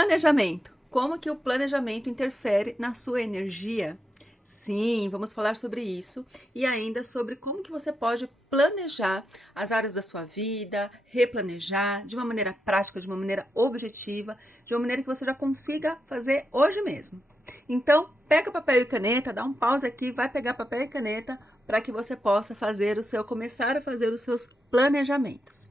Planejamento. Como que o planejamento interfere na sua energia? Sim, vamos falar sobre isso e ainda sobre como que você pode planejar as áreas da sua vida, replanejar de uma maneira prática, de uma maneira objetiva, de uma maneira que você já consiga fazer hoje mesmo. Então, pega papel e caneta, dá um pause aqui, vai pegar papel e caneta para que você possa começar a fazer os seus planejamentos.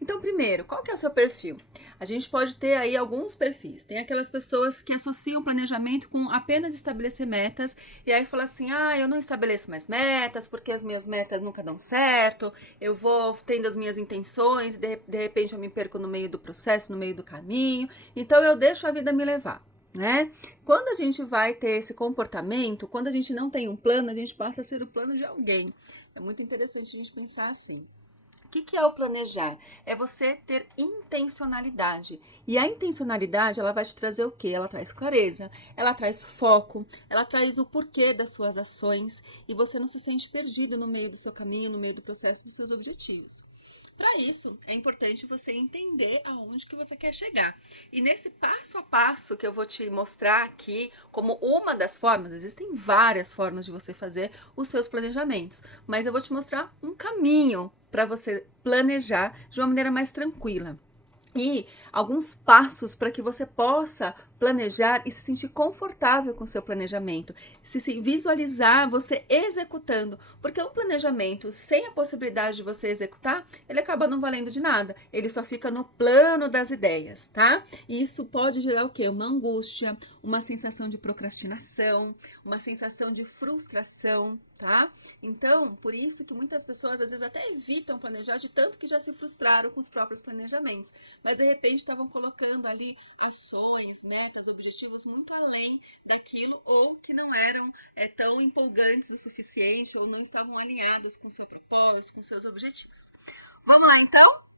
Então, primeiro, qual que é o seu perfil? A gente pode ter aí alguns perfis. Tem aquelas pessoas que associam planejamento com apenas estabelecer metas e aí fala assim: eu não estabeleço mais metas porque as minhas metas nunca dão certo, eu vou tendo as minhas intenções, de repente eu me perco no meio do processo, no meio do caminho, então eu deixo a vida me levar. Né? Quando a gente vai ter esse comportamento, quando a gente não tem um plano, a gente passa a ser o plano de alguém. É muito interessante a gente pensar assim. O que é o planejar? É você ter intencionalidade. E a intencionalidade, ela vai te trazer o quê? Ela traz clareza, ela traz foco, ela traz o porquê das suas ações e você não se sente perdido no meio do seu caminho, no meio do processo dos seus objetivos. Para isso, é importante você entender aonde que você quer chegar. E nesse passo a passo que eu vou te mostrar aqui, como uma das formas, existem várias formas de você fazer os seus planejamentos, mas eu vou te mostrar um caminho para você planejar de uma maneira mais tranquila. E alguns passos para que você possa planejar e se sentir confortável com o seu planejamento, se visualizar você executando, porque um planejamento sem a possibilidade de você executar, ele acaba não valendo de nada, ele só fica no plano das ideias, tá? E isso pode gerar o quê? Uma angústia, uma sensação de procrastinação, uma sensação de frustração, tá? Então, por isso que muitas pessoas às vezes até evitam planejar de tanto que já se frustraram com os próprios planejamentos, mas de repente estavam colocando ali ações, metas, objetivos muito além daquilo ou que não eram tão empolgantes o suficiente ou não estavam alinhados com o seu propósito, com seus objetivos. Vamos lá então?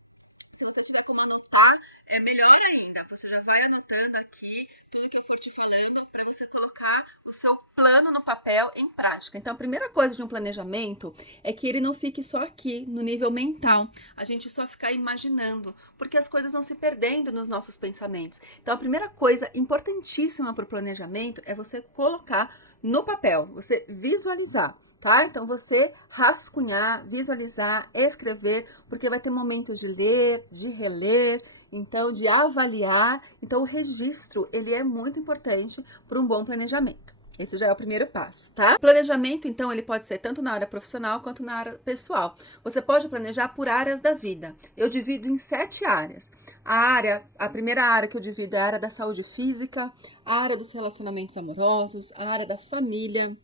Se você tiver como anotar, é melhor ainda. Você já vai anotando aqui tudo que eu for te falando para você colocar o seu plano no papel em prática. Então, a primeira coisa de um planejamento é que ele não fique só aqui, no nível mental. A gente só ficar imaginando, porque as coisas vão se perdendo nos nossos pensamentos. Então, a primeira coisa importantíssima para o planejamento é você colocar no papel, você visualizar. Tá? Então, você rascunhar, visualizar, escrever, porque vai ter momentos de ler, de reler, então, de avaliar. Então, o registro, ele é muito importante para um bom planejamento. Esse já é o primeiro passo, tá? Planejamento, então, ele pode ser tanto na área profissional quanto na área pessoal. Você pode planejar por áreas da vida. Eu divido em 7 áreas. A primeira área que eu divido é a área da saúde física, a área dos relacionamentos amorosos, a área da família,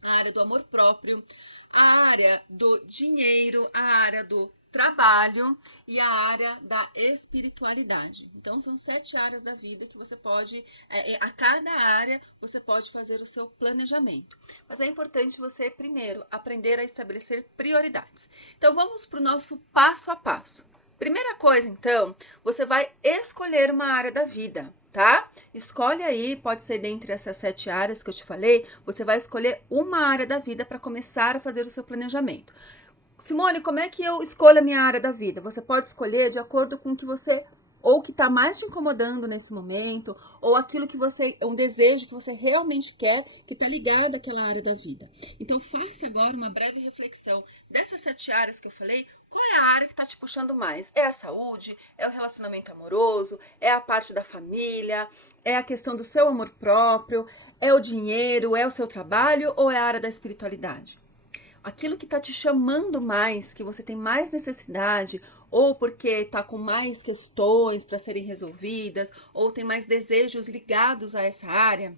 a área do amor próprio, a área do dinheiro, a área do trabalho e a área da espiritualidade. Então, são 7 áreas da vida que você pode, a cada área, você pode fazer o seu planejamento. Mas é importante você, primeiro, aprender a estabelecer prioridades. Então, vamos para o nosso passo a passo. Primeira coisa, então, você vai escolher uma área da vida, tá? Escolhe aí, pode ser dentre essas 7 áreas que eu te falei, você vai escolher uma área da vida para começar a fazer o seu planejamento. Simone, como é que eu escolho a minha área da vida? Você pode escolher de acordo com o que você ou que está mais te incomodando nesse momento, ou aquilo que você, um desejo que você realmente quer, que está ligado àquela área da vida. Então, faça agora uma breve reflexão dessas 7 áreas que eu falei. Qual é a área que está te puxando mais? É a saúde? É o relacionamento amoroso? É a parte da família? É a questão do seu amor próprio? É o dinheiro? É o seu trabalho? Ou é a área da espiritualidade? Aquilo que está te chamando mais, que você tem mais necessidade, ou porque está com mais questões para serem resolvidas, ou tem mais desejos ligados a essa área,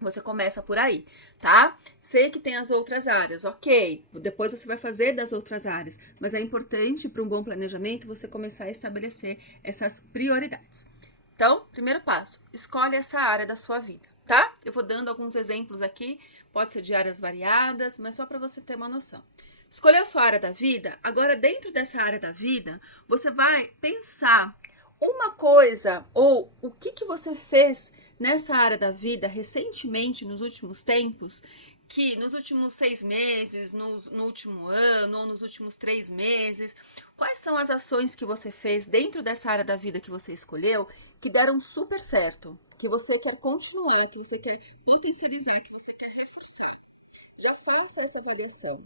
você começa por aí, tá? Sei que tem as outras áreas, ok. Depois você vai fazer das outras áreas, mas é importante para um bom planejamento você começar a estabelecer essas prioridades. Então, primeiro passo, escolhe essa área da sua vida, tá? Eu vou dando alguns exemplos aqui, pode ser de áreas variadas, mas só para você ter uma noção. Escolheu a sua área da vida, agora dentro dessa área da vida, você vai pensar uma coisa ou o que você fez nessa área da vida recentemente, nos últimos tempos, que nos últimos 6 meses, no último ano ou nos últimos 3 meses, quais são as ações que você fez dentro dessa área da vida que você escolheu que deram super certo, que você quer continuar, que você quer potencializar, que você quer reforçar. Já faça essa avaliação.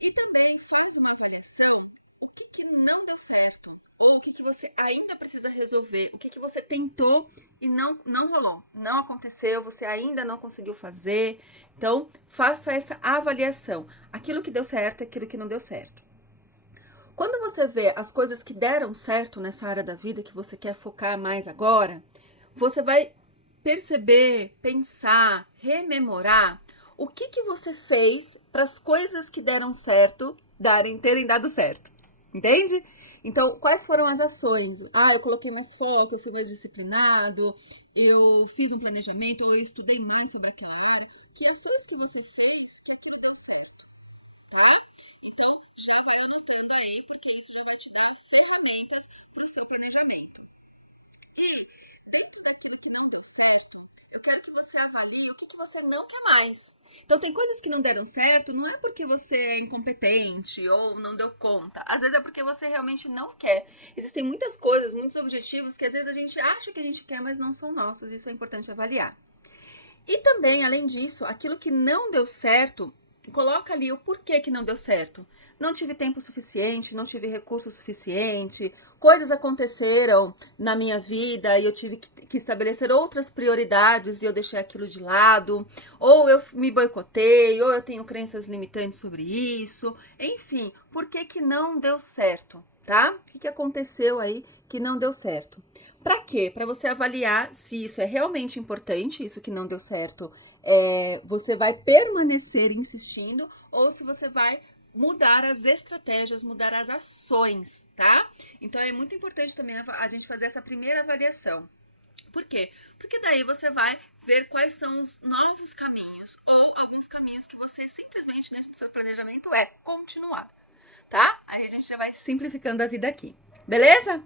E também faz uma avaliação o que não deu certo, ou o que você ainda precisa resolver, o que você tentou e não rolou, não aconteceu, você ainda não conseguiu fazer. Então, faça essa avaliação. Aquilo que deu certo e aquilo que não deu certo. Quando você vê as coisas que deram certo nessa área da vida que você quer focar mais agora, você vai perceber, pensar, rememorar o que você fez para as coisas que deram certo terem dado certo. Entende? Então, quais foram as ações? Eu coloquei mais foco, eu fui mais disciplinado, eu fiz um planejamento, ou eu estudei mais sobre aquela área. Que ações que você fez que aquilo deu certo, tá? Então, já vai anotando aí, porque isso já vai te dar ferramentas para o seu planejamento. E, dentro daquilo que não deu certo, eu quero que você avalie o que você não quer mais. Então, tem coisas que não deram certo, não é porque você é incompetente ou não deu conta. Às vezes é porque você realmente não quer. Existem muitas coisas, muitos objetivos que às vezes a gente acha que a gente quer, mas não são nossos. Isso é importante avaliar. E também, além disso, aquilo que não deu certo, coloca ali o porquê que não deu certo. Não tive tempo suficiente, não tive recurso suficiente, coisas aconteceram na minha vida e eu tive que estabelecer outras prioridades e eu deixei aquilo de lado, ou eu me boicotei, ou eu tenho crenças limitantes sobre isso. Enfim, por que que não deu certo, tá? O que aconteceu aí que não deu certo? Para quê? Para você avaliar se isso é realmente importante, isso que não deu certo, você vai permanecer insistindo ou se você vai mudar as estratégias, mudar as ações, tá? Então é muito importante também a gente fazer essa primeira avaliação. Por quê? Porque daí você vai ver quais são os novos caminhos ou alguns caminhos que você simplesmente, né, no seu planejamento é continuar, tá? Aí a gente já vai simplificando a vida aqui, beleza?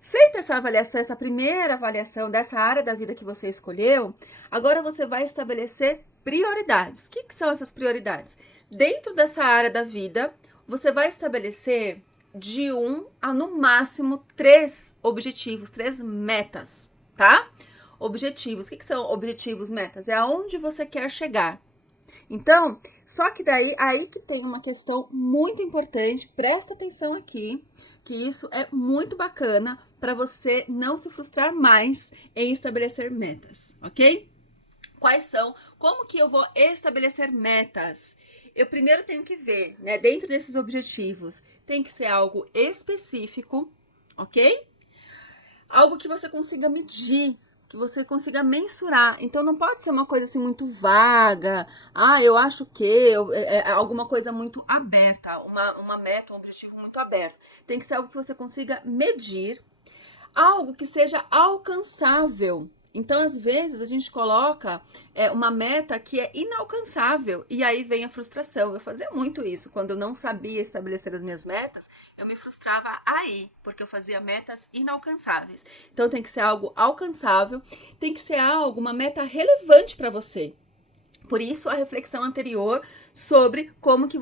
Feita essa avaliação, essa primeira avaliação dessa área da vida que você escolheu, agora você vai estabelecer prioridades. O que são essas prioridades? Dentro dessa área da vida, você vai estabelecer de 1 a no máximo 3 objetivos, 3 metas, tá? Objetivos. O que são objetivos, metas? É aonde você quer chegar. Então, só que daí, aí que tem uma questão muito importante, presta atenção aqui, que isso é muito bacana para você não se frustrar mais em estabelecer metas, ok? Quais são? Como que eu vou estabelecer metas? Eu primeiro tenho que ver, né, dentro desses objetivos, tem que ser algo específico, ok? Algo que você consiga medir, que você consiga mensurar. Então não pode ser uma coisa assim muito vaga. Eu acho que é alguma coisa muito aberta, uma meta, um objetivo muito aberto. Tem que ser algo que você consiga medir, algo que seja alcançável. Então, às vezes, a gente coloca uma meta que é inalcançável e aí vem a frustração. Eu fazia muito isso. Quando eu não sabia estabelecer as minhas metas, eu me frustrava aí, porque eu fazia metas inalcançáveis. Então, tem que ser algo alcançável, tem que ser algo, uma meta relevante para você. Por isso, a reflexão anterior sobre como que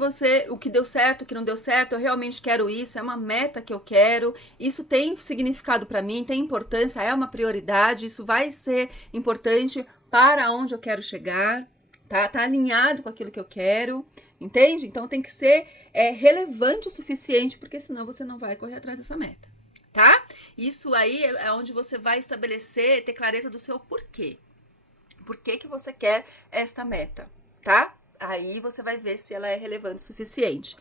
o que deu certo, o que não deu certo, eu realmente quero isso, é uma meta que eu quero, isso tem significado para mim, tem importância, é uma prioridade, isso vai ser importante para onde eu quero chegar, tá? Tá alinhado com aquilo que eu quero, entende? Então tem que ser relevante o suficiente, porque senão você não vai correr atrás dessa meta, tá? Isso aí é onde você vai estabelecer, ter clareza do seu porquê. Por que você quer esta meta, tá? Aí você vai ver se ela é relevante o suficiente.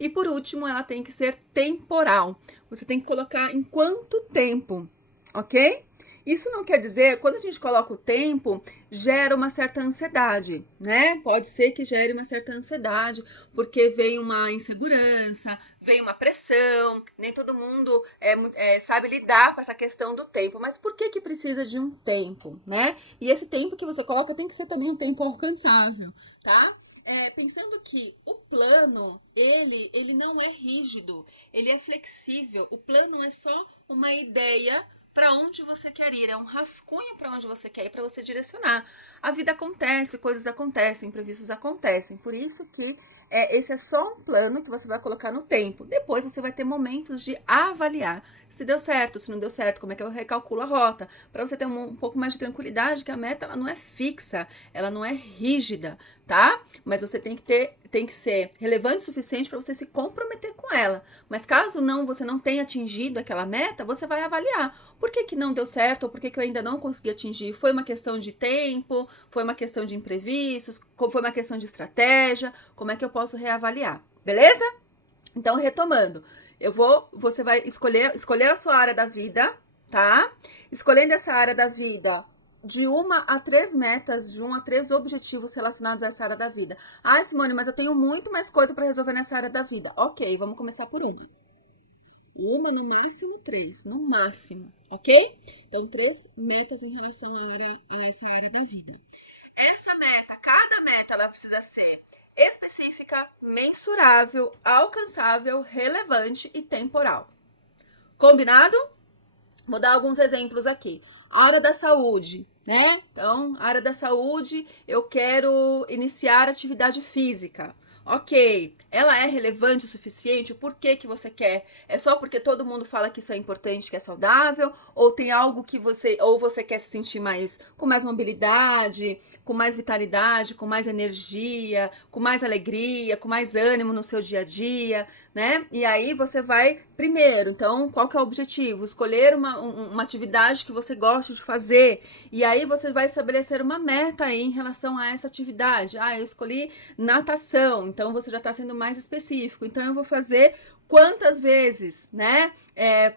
E por último, ela tem que ser temporal. Você tem que colocar em quanto tempo, ok? Isso não quer dizer, quando a gente coloca o tempo, gera uma certa ansiedade, né? Pode ser que gere uma certa ansiedade, porque vem uma insegurança, vem uma pressão, nem todo mundo sabe lidar com essa questão do tempo. Mas por que precisa de um tempo, né? E esse tempo que você coloca tem que ser também um tempo alcançável, tá? Pensando que o plano, ele não é rígido, ele é flexível. O plano é só uma ideia para onde você quer ir, é um rascunho para onde você quer ir, para você direcionar. A vida acontece, coisas acontecem, imprevistos acontecem, por isso que esse é só um plano que você vai colocar no tempo. Depois você vai ter momentos de avaliar se deu certo, se não deu certo, como é que eu recalculo a rota, para você ter um pouco mais de tranquilidade, que a meta ela não é fixa, ela não é rígida, tá? Mas você tem que ser relevante o suficiente para você se comprometer com ela. Mas caso não, você não tenha atingido aquela meta, você vai avaliar. Por que não deu certo ou por que eu ainda não consegui atingir? Foi uma questão de tempo? Foi uma questão de imprevistos? Foi uma questão de estratégia? Como é que eu posso reavaliar? Beleza? Então, retomando, você vai escolher a sua área da vida, tá? Escolhendo essa área da vida, de 1 a 3 metas, de 1 a 3 objetivos relacionados a essa área da vida. Ah, Simone, mas eu tenho muito mais coisa para resolver nessa área da vida. Ok, vamos começar por uma. Uma, no máximo 3, no máximo, ok? Então, 3 metas em relação a essa área da vida. Cada meta, ela precisa ser específica, mensurável, alcançável, relevante e temporal. Combinado? Vou dar alguns exemplos aqui. A área da saúde, né? Então, a área da saúde, eu quero iniciar atividade física. Ok, ela é relevante o suficiente? O porquê que você quer? É só porque todo mundo fala que isso é importante, que é saudável? Ou tem algo que você quer se sentir com mais mobilidade, com mais vitalidade, com mais energia, com mais alegria, com mais ânimo no seu dia a dia, né? E aí você vai, primeiro, então, qual que é o objetivo? Escolher uma atividade que você gosta de fazer. E aí você vai estabelecer uma meta aí em relação a essa atividade. Ah, eu escolhi natação, então você já está sendo mais específico. Então eu vou fazer quantas vezes, né,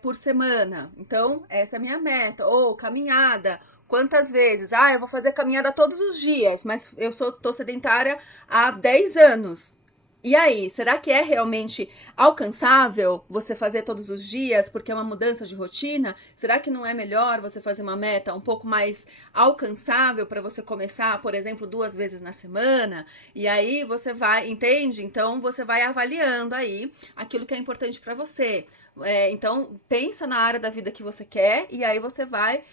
por semana. Então essa é a minha meta. Ou caminhada. Quantas vezes? Ah, eu vou fazer caminhada todos os dias, mas tô sedentária há 10 anos. E aí, será que é realmente alcançável você fazer todos os dias, porque é uma mudança de rotina? Será que não é melhor você fazer uma meta um pouco mais alcançável para você começar, por exemplo, 2 vezes na semana? E aí você vai, entende? Então você vai avaliando aí aquilo que é importante para você. Então, pensa na área da vida que você quer e aí você vai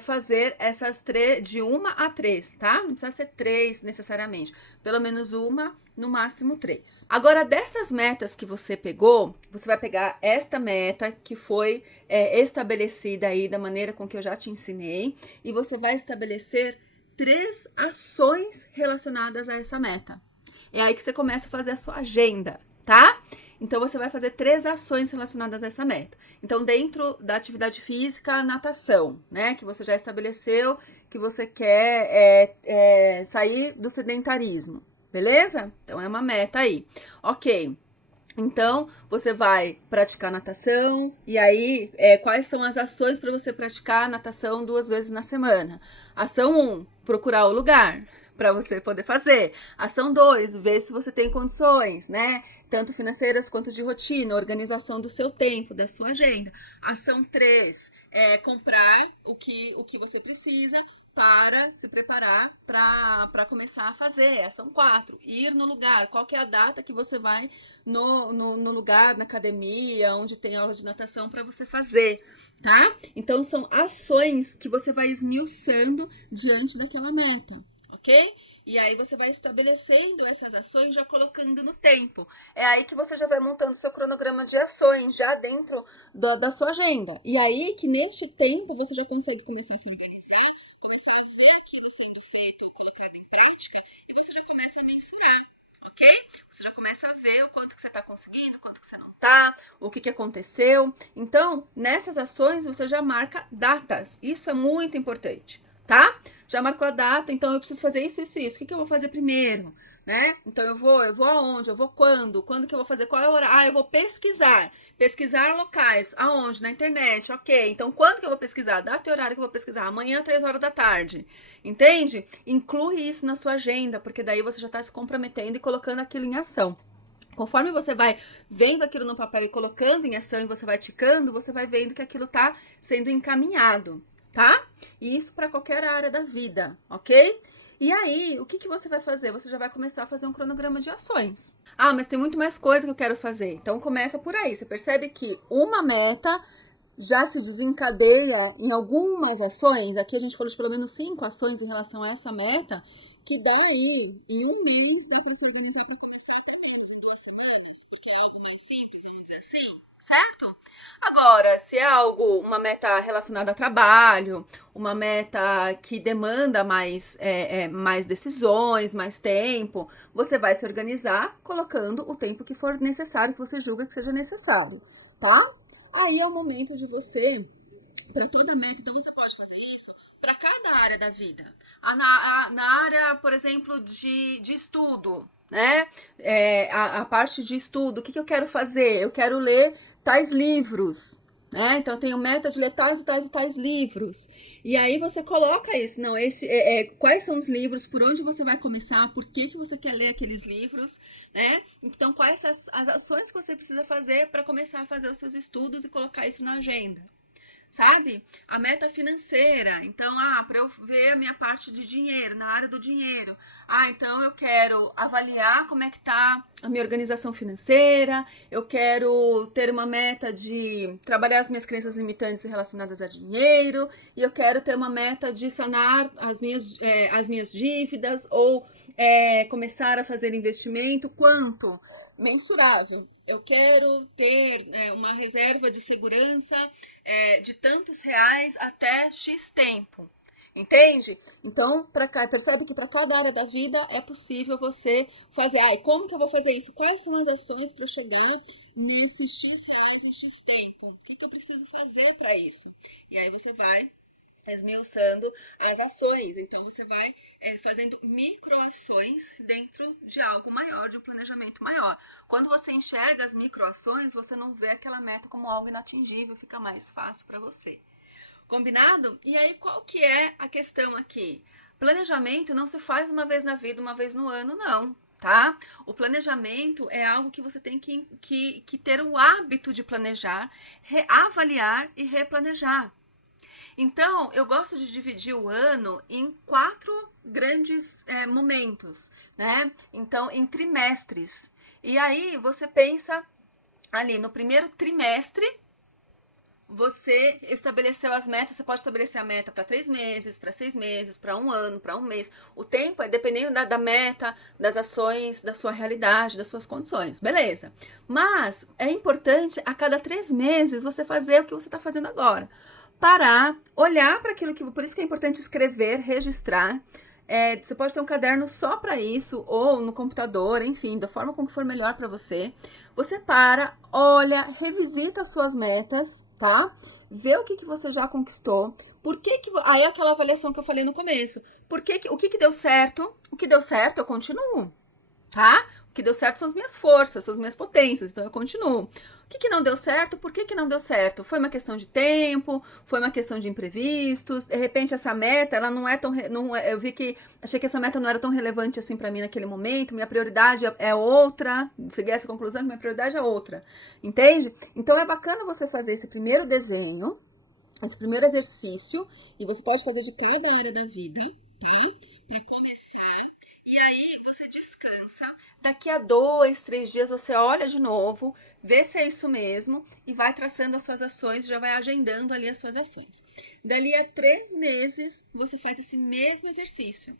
fazer essas de 1 a 3, tá? Não precisa ser 3 necessariamente. Pelo menos uma, no máximo 3. Agora, dessas metas que você pegou, você vai pegar esta meta que foi estabelecida aí da maneira com que eu já te ensinei e você vai estabelecer 3 ações relacionadas a essa meta. É aí que você começa a fazer a sua agenda, tá? Então, você vai fazer 3 ações relacionadas a essa meta. Então, dentro da atividade física, natação, né? Que você já estabeleceu que você quer sair do sedentarismo, beleza? Então, é uma meta aí. Ok. Então, você vai praticar natação, e aí, quais são as ações para você praticar natação 2 vezes na semana? Ação 1, procurar o lugar para você poder fazer. Ação 2, ver se você tem condições, né? Tanto financeiras quanto de rotina, organização do seu tempo, da sua agenda. Ação 3, comprar o que você precisa para se preparar para começar a fazer. Ação 4, ir no lugar. Qual que é a data que você vai no lugar, na academia, onde tem aula de natação para você fazer, tá? Então, são ações que você vai esmiuçando diante daquela meta, ok? E aí você vai estabelecendo essas ações, já colocando no tempo. É aí que você já vai montando seu cronograma de ações, já dentro da sua agenda. E aí que neste tempo você já consegue começar a se organizar, começar a ver aquilo sendo feito, colocado em prática, e você já começa a mensurar, ok? Você já começa a ver o quanto que você está conseguindo, o quanto que você não está, o que aconteceu. Então, nessas ações, você já marca datas. Isso é muito importante, tá? Já marcou a data, então eu preciso fazer isso, isso, isso. O que eu vou fazer primeiro, né? Então eu vou aonde? Eu vou quando? Quando que eu vou fazer? Qual é o horário? Ah, eu vou pesquisar locais. Aonde? Na internet, ok. Então quando que eu vou pesquisar? Data e horário que eu vou pesquisar. Amanhã, 3 horas da tarde. Entende? Inclui isso na sua agenda, porque daí você já está se comprometendo e colocando aquilo em ação. Conforme você vai vendo aquilo no papel e colocando em ação e você vai ticando, você vai vendo que aquilo está sendo encaminhado, tá? E isso para qualquer área da vida, ok? E aí, o que você vai fazer? Você já vai começar a fazer um cronograma de ações. Ah, mas tem muito mais coisa que eu quero fazer. Então, começa por aí. Você percebe que uma meta já se desencadeia em algumas ações, aqui a gente falou de pelo menos 5 ações em relação a essa meta, que dá aí, em um mês, dá para se organizar para começar até menos, em 2 semanas, porque é algo mais simples, vamos dizer assim, certo? Agora, se é algo, uma meta relacionada a trabalho, uma meta que demanda mais decisões, mais tempo, você vai se organizar colocando o tempo que for necessário, que você julga que seja necessário, tá? Aí é o momento de você, para toda meta, então você pode fazer isso para cada área da vida. Na área, por exemplo, de estudo, né? A parte de estudo, o que eu quero fazer? Eu quero ler tais livros. Né? Então, eu tenho meta de ler tais e tais e tais livros. E aí você coloca isso. Não, quais são os livros, por onde você vai começar, por que você quer ler aqueles livros, né? Então, quais as ações que você precisa fazer para começar a fazer os seus estudos e colocar isso na agenda, sabe? A meta financeira. Então, para eu ver a minha parte de dinheiro, na área do dinheiro. Então eu quero avaliar como é que tá a minha organização financeira, eu quero ter uma meta de trabalhar as minhas crenças limitantes relacionadas a dinheiro, e eu quero ter uma meta de sanar as minhas dívidas, ou começar a fazer investimento. Quanto? Mensurável. Eu quero ter uma reserva de segurança de tantos reais até X tempo. Entende? Então, percebe que para cada área da vida é possível você fazer. E como que eu vou fazer isso? Quais são as ações para eu chegar nesses X reais em X tempo? O que eu preciso fazer para isso? E aí você vai esmiuçando as ações. Então, você vai fazendo microações dentro de algo maior, de um planejamento maior. Quando você enxerga as microações, você não vê aquela meta como algo inatingível, fica mais fácil para você. Combinado? E aí, qual que é a questão aqui? Planejamento não se faz uma vez na vida, uma vez no ano, não. Tá? O planejamento é algo que você tem que ter o hábito de planejar, avaliar e replanejar. Então, eu gosto de dividir o ano em 4 grandes momentos, né? Então, em trimestres. E aí, você pensa ali no primeiro trimestre, você estabeleceu as metas. Você pode estabelecer a meta para 3 meses, para 6 meses, para um ano, para um mês. O tempo é dependendo da meta, das ações, da sua realidade, das suas condições. Beleza. Mas é importante a cada 3 meses você fazer o que você está fazendo agora. Parar, olhar para aquilo que. Por isso que é importante escrever, registrar. Você pode ter um caderno só para isso, ou no computador, enfim, da forma como for melhor para você. Você para, olha, revisita as suas metas, tá? Vê o que você já conquistou. Aí é aquela avaliação que eu falei no começo. O que deu certo? O que deu certo, eu continuo, tá? O que deu certo são as minhas forças, são as minhas potências, então eu continuo. O que não deu certo? Por que não deu certo? Foi uma questão de tempo? Foi uma questão de imprevistos? De repente essa meta, ela não é tão... eu vi que... Achei que essa meta não era tão relevante assim para mim naquele momento. Minha prioridade é outra. Cheguei a essa conclusão que minha prioridade é outra. Entende? Então é bacana você fazer esse primeiro desenho, esse primeiro exercício, e você pode fazer de cada área da vida, tá? Para começar. E aí você descansa. Daqui a 2, 3 dias você olha de novo, vê se é isso mesmo e vai traçando as suas ações, já vai agendando ali as suas ações. Dali a 3 meses você faz esse mesmo exercício.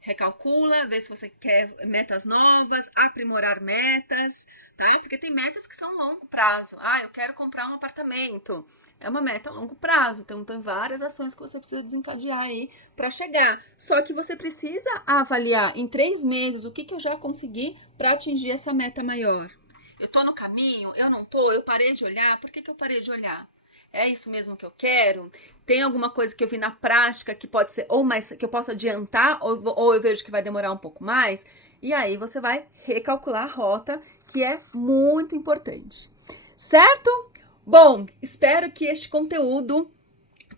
Recalcula, vê se você quer metas novas, aprimorar metas, tá? Porque tem metas que são longo prazo. Eu quero comprar um apartamento. É uma meta a longo prazo, então tem várias ações que você precisa desencadear aí para chegar. Só que você precisa avaliar em 3 meses o que eu já consegui para atingir essa meta maior. Eu tô no caminho? Eu não tô? Eu parei de olhar? Por que eu parei de olhar? É isso mesmo que eu quero? Tem alguma coisa que eu vi na prática que pode ser ou mais que eu posso adiantar, ou eu vejo que vai demorar um pouco mais? E aí você vai recalcular a rota, que é muito importante. Certo? Bom, espero que este conteúdo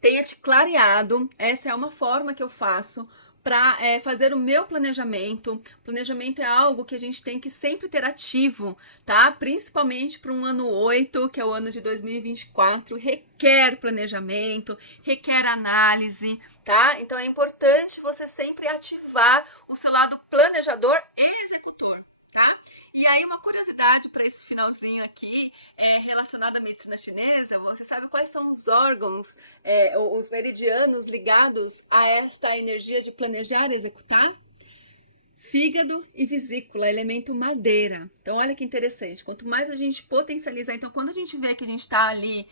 tenha te clareado. Essa é uma forma que eu faço para fazer o meu planejamento. Planejamento é algo que a gente tem que sempre ter ativo, tá? Principalmente para um ano 8, que é o ano de 2024, requer planejamento, requer análise, tá? Então é importante você sempre ativar o seu lado planejador e executor, tá? E aí, uma curiosidade para esse finalzinho aqui, relacionado à medicina chinesa, você sabe quais são os órgãos, os meridianos ligados a esta energia de planejar e executar? Fígado e vesícula, elemento madeira. Então, olha que interessante. Quanto mais a gente potencializar, então, quando a gente vê que a gente está ali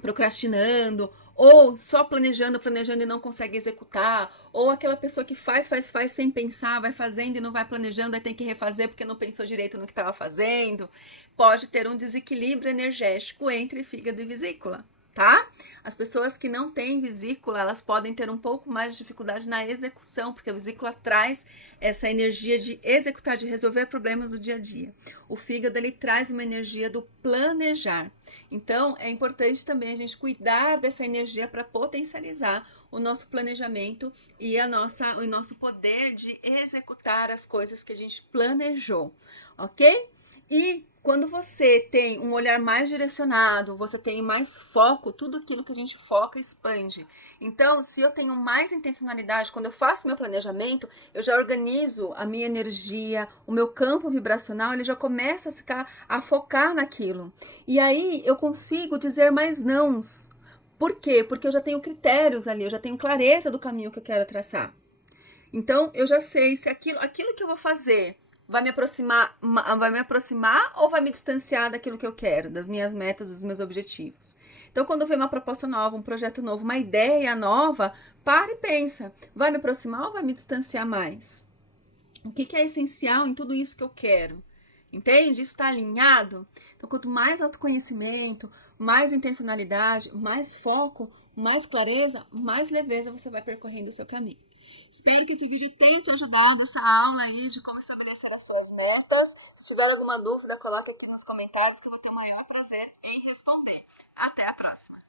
procrastinando, ou só planejando, planejando e não consegue executar, ou aquela pessoa que faz sem pensar, vai fazendo e não vai planejando, aí tem que refazer porque não pensou direito no que estava fazendo, pode ter um desequilíbrio energético entre fígado e vesícula. Tá? As pessoas que não têm vesícula, elas podem ter um pouco mais de dificuldade na execução, porque a vesícula traz essa energia de executar, de resolver problemas do dia a dia. O fígado, ele traz uma energia do planejar. Então, é importante também a gente cuidar dessa energia para potencializar o nosso planejamento e o nosso poder de executar as coisas que a gente planejou, ok? E quando você tem um olhar mais direcionado, você tem mais foco, tudo aquilo que a gente foca expande. Então, se eu tenho mais intencionalidade, quando eu faço meu planejamento, eu já organizo a minha energia, o meu campo vibracional, ele já começa a ficar a focar naquilo. E aí eu consigo dizer mais nãos. Por quê? Porque eu já tenho critérios ali, eu já tenho clareza do caminho que eu quero traçar. Então, eu já sei se aquilo que eu vou fazer vai me aproximar ou vai me distanciar daquilo que eu quero, das minhas metas, dos meus objetivos. Então, quando vem uma proposta nova, um projeto novo, uma ideia nova, para e pensa, vai me aproximar ou vai me distanciar mais? O que é essencial em tudo isso que eu quero? Entende? Isso está alinhado? Então, quanto mais autoconhecimento, mais intencionalidade, mais foco, mais clareza, mais leveza você vai percorrendo o seu caminho. Espero que esse vídeo tenha te ajudado, essa aula aí de como estabelecer as suas metas. Se tiver alguma dúvida, coloque aqui nos comentários que eu vou ter o maior prazer em responder. Até a próxima!